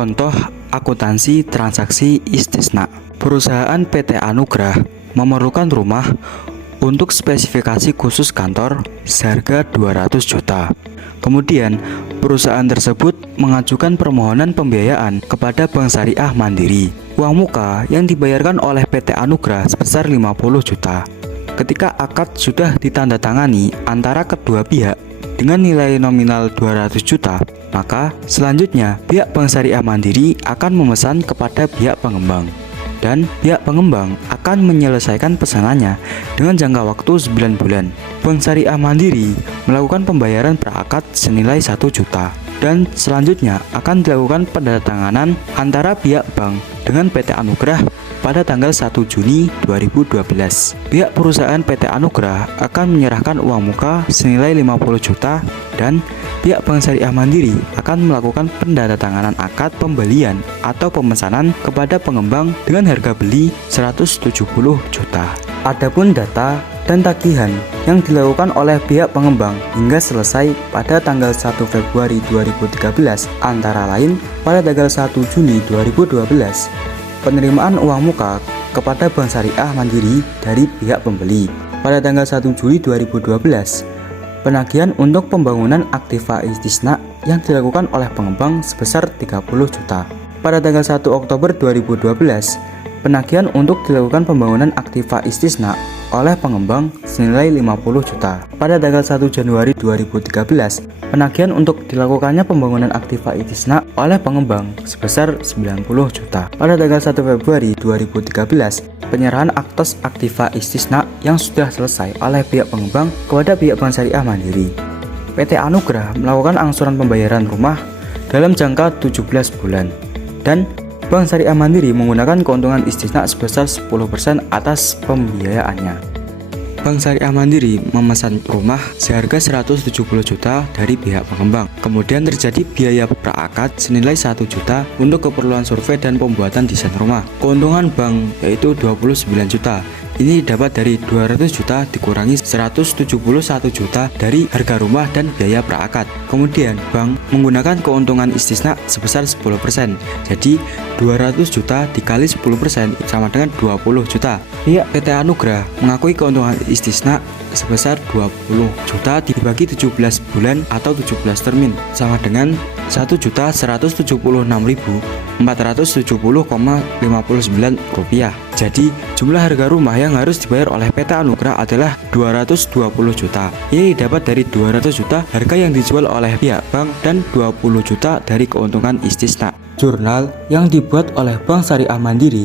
Contoh akuntansi transaksi istisna. Perusahaan PT Anugrah memerlukan rumah untuk spesifikasi khusus kantor seharga 200 juta. Kemudian, perusahaan tersebut mengajukan permohonan pembiayaan kepada Bank Syariah Mandiri. Uang muka yang dibayarkan oleh PT Anugrah sebesar 50 juta. Ketika akad sudah ditandatangani antara kedua pihak dengan nilai nominal 200 juta, maka selanjutnya pihak Bank Syariah Mandiri akan memesan kepada pihak pengembang. Dan pihak pengembang akan menyelesaikan pesanannya dengan jangka waktu 9 bulan. Bank Syariah Mandiri melakukan pembayaran perakad senilai 1 juta. Dan selanjutnya akan dilakukan penandatanganan antara pihak bank dengan PT Anugrah pada tanggal 1 Juni 2012. Pihak perusahaan PT Anugrah akan menyerahkan uang muka senilai 50 juta dan pihak Bank Syariah Mandiri akan melakukan penandatanganan akad pembelian atau pemesanan kepada pengembang dengan harga beli 170 juta. Adapun data dan tagihan yang dilakukan oleh pihak pengembang hingga selesai pada tanggal 1 Februari 2013 antara lain pada tanggal 1 Juni 2012 penerimaan uang muka kepada Bank Syariah Mandiri dari pihak pembeli. Pada tanggal 1 Juli 2012 penagihan untuk pembangunan aktiva istisna yang dilakukan oleh pengembang sebesar 30 juta. Pada tanggal 1 Oktober 2012 penagihan untuk dilakukan pembangunan aktiva istisna oleh pengembang senilai 50 juta. Pada tanggal 1 Januari 2013, penagihan untuk dilakukannya pembangunan aktiva istisna oleh pengembang sebesar 90 juta. Pada tanggal 1 Februari 2013, penyerahan aktos aktiva istisna yang sudah selesai oleh pihak pengembang kepada pihak Bank Syariah Mandiri. PT Anugrah melakukan angsuran pembayaran rumah dalam jangka 17 bulan dan Bank Syariah Mandiri menggunakan keuntungan istisna sebesar 10% atas pembiayaannya. Bank Syariah Mandiri memesan rumah seharga 170 juta dari pihak pengembang. Kemudian terjadi biaya praakad senilai 1 juta untuk keperluan survei dan pembuatan desain rumah. Keuntungan bank yaitu 29 juta. Ini dapat dari 200 juta dikurangi 171 juta dari harga rumah dan biaya praakad. Kemudian bank menggunakan keuntungan istisna sebesar 10%. Jadi 200 juta dikali 10% sama dengan 20 juta. Pihak PT Anugrah mengakui keuntungan istisna sebesar 20 juta dibagi 17 bulan atau 17 termin sama dengan 1.176.470,59 rupiah. Jadi jumlah harga rumah yang harus dibayar oleh PT Anugrah adalah 220 juta. Ini dapat dari 200 juta harga yang dijual oleh pihak bank dan 20 juta dari keuntungan istisna. Jurnal yang dibuat oleh Bank Syariah Mandiri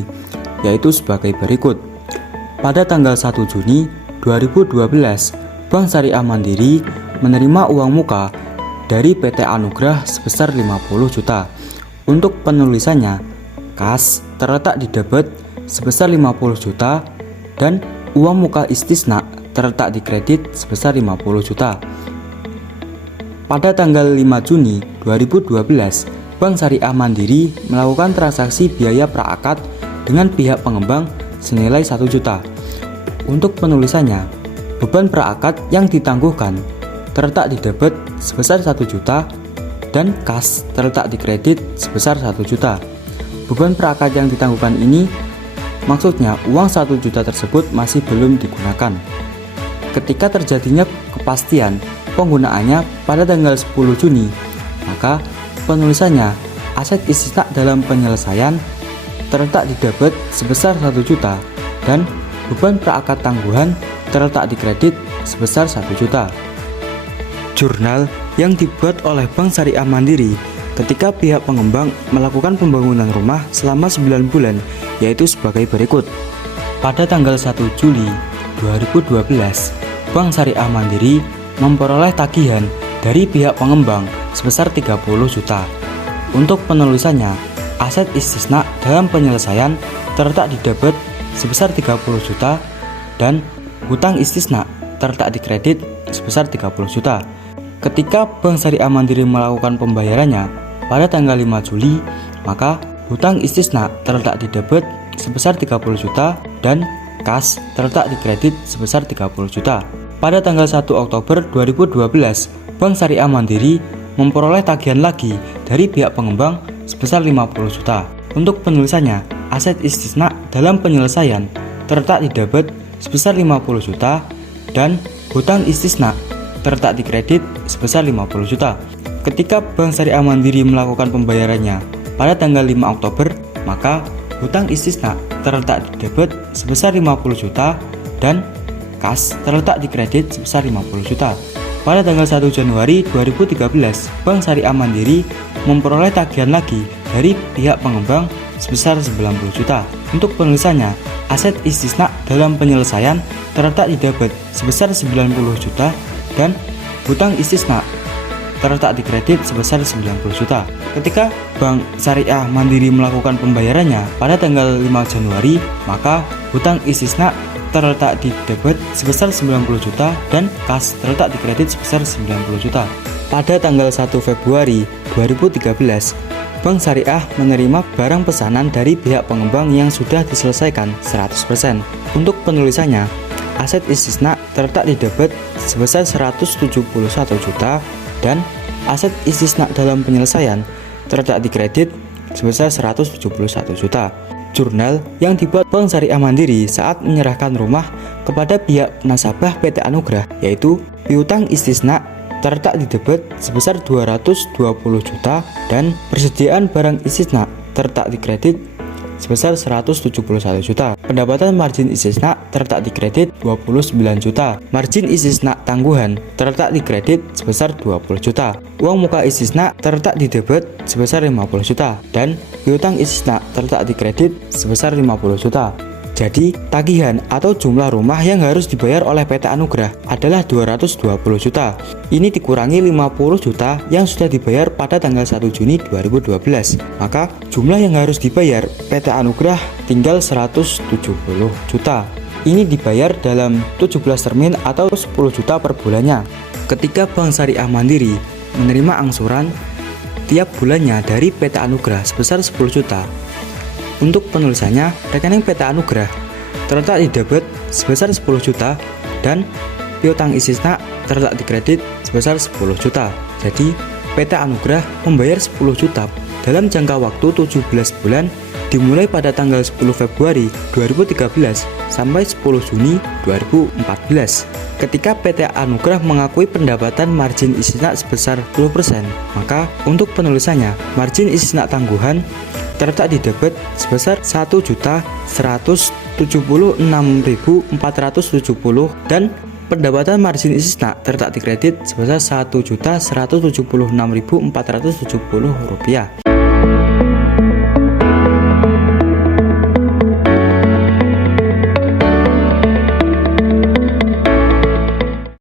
yaitu sebagai berikut. Pada tanggal 1 Juni 2012, Bank Syariah Mandiri menerima uang muka dari PT Anugrah sebesar 50 juta. Untuk penulisannya, kas terletak di debit sebesar 50 juta dan uang muka istisna terletak di kredit sebesar 50 juta. Pada tanggal 5 Juni 2012, Bank Syariah Mandiri melakukan transaksi biaya praakad dengan pihak pengembang senilai 1 juta. Untuk penulisannya, beban praakad yang ditangguhkan terletak di debit sebesar 1 juta dan kas terletak di kredit sebesar 1 juta. Beban praakad yang ditangguhkan ini maksudnya uang 1 juta tersebut masih belum digunakan. Ketika terjadinya kepastian penggunaannya pada tanggal 10 Juni, maka penulisannya aset istisna dalam penyelesaian terletak di debit sebesar 1 juta dan beban praakad tangguhan terletak di kredit sebesar 1 juta. Jurnal yang dibuat oleh Bank Syariah Mandiri ketika pihak pengembang melakukan pembangunan rumah selama 9 bulan yaitu sebagai berikut. Pada tanggal 1 Juli 2012, Bank Syariah Mandiri memperoleh tagihan dari pihak pengembang sebesar 30 juta. Untuk penulisannya, aset istisna dalam penyelesaian terletak di debit sebesar 30 juta dan hutang istisna terletak di kredit sebesar 30 juta. Ketika Bank Syariah Mandiri melakukan pembayarannya pada tanggal 5 Juli, maka hutang istisna terletak di debit sebesar 30 juta dan kas terletak di kredit sebesar 30 juta. Pada tanggal 1 Oktober 2012, Bank Syariah Mandiri memperoleh tagihan lagi dari pihak pengembang sebesar 50 juta. Untuk penulisannya, aset istisna dalam penyelesaian terletak di debit sebesar 50 juta dan hutang istisna terletak di kredit sebesar 50 juta. Ketika Bank Syariah Mandiri melakukan pembayarannya pada tanggal 5 Oktober, maka hutang istisna terletak di debit sebesar 50 juta dan kas terletak di kredit sebesar 50 juta. Pada tanggal 1 Januari 2013, Bank Syariah Mandiri memperoleh tagihan lagi dari pihak pengembang sebesar 90 juta. Untuk penulisannya, aset istisna dalam penyelesaian terletak di debit sebesar 90 juta dan hutang istisna terletak di kredit sebesar 90 juta. Ketika Bank Syariah Mandiri melakukan pembayarannya pada tanggal 5 Januari, maka hutang istisna terletak di debit sebesar 90 juta dan kas terletak di kredit sebesar 90 juta. Pada tanggal 1 Februari 2013, Bank Syariah menerima barang pesanan dari pihak pengembang yang sudah diselesaikan 100%. Untuk penulisannya, aset istisna terletak di debit sebesar 171 juta dan aset istisna dalam penyelesaian terletak di kredit sebesar 171 juta. Jurnal yang dibuat Bank Syariah Mandiri saat menyerahkan rumah kepada pihak nasabah PT Anugrah, yaitu piutang istisna terletak di debit sebesar 220 juta dan persediaan barang istisna terletak di kredit sebesar 171 juta. Pendapatan margin istisna terletak di kredit 29 juta. Margin istisna tangguhan terletak di kredit sebesar 20 juta. Uang muka istisna terletak di debit sebesar 50 juta dan piutang istisna terletak di kredit sebesar 50 juta. Jadi, tagihan atau jumlah rumah yang harus dibayar oleh PT Anugrah adalah 220 juta. Ini dikurangi 50 juta yang sudah dibayar pada tanggal 1 Juni 2012. Maka, jumlah yang harus dibayar PT Anugrah tinggal 170 juta. Ini dibayar dalam 17 termin atau 10 juta per bulannya. Ketika Bank Syariah Mandiri menerima angsuran tiap bulannya dari PT Anugrah sebesar 10 juta, untuk penulisannya, rekening PT Anugrah terletak di debit sebesar 10 juta dan piutang istisna terletak di kredit sebesar 10 juta. Jadi, PT Anugrah membayar 10 juta dalam jangka waktu 17 bulan dimulai pada tanggal 10 Februari 2013 sampai 10 Juni 2014. Ketika PT Anugrah mengakui pendapatan margin istisna sebesar 10%, maka untuk penulisannya, margin istisna tangguhan terletak di debit sebesar 1.176.470 dan pendapatan margin istisna terletak di kredit sebesar 1.176.470 rupiah.